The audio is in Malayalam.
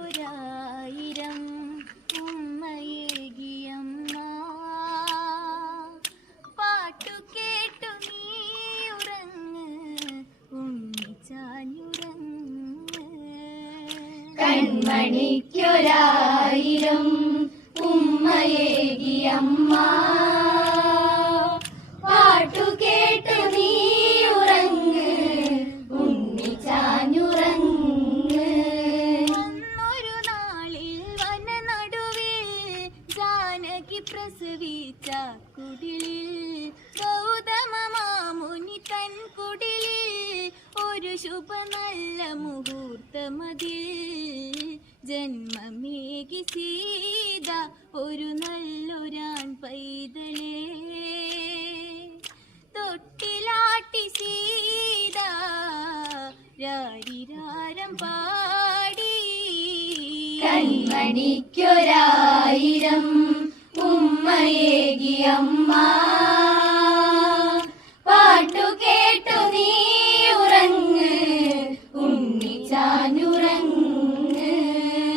എനിക്കൊരായിരം ഉമ്മയേകിയമ്മ പാട്ടു കേട്ടു നീ ഉറങ്ങ് ഉണ്ണിച്ചാഞ്ഞുറങ്ങ് കൺമണിക്കൊരായിരം ഉമ്മയേകിയമ്മ പാട്ടു കേട്ടു നീ ഉറങ്ങ് ഉണ്ണിച്ചാഞ്ഞുറങ്ങ്. അന്നൊരു നാളിൽ വനനടുവിൽ ജാനകി പ്രസവിച്ച കുടിലിൽ ഗൗതമ മാമുനി തൻ കുടിലിൽ ഒരു ശുഭ നല്ല മുഹൂർത്തമതിൽ ജന്മമേകി സീത ഒരു നല്ലൊരാൺ പൈതലേ തൊട്ടിലാട്ടി സീത രാരിരാരം പാടി. കൺമണിക്കൊരായിരം ഉമ്മയേകിയമ്മ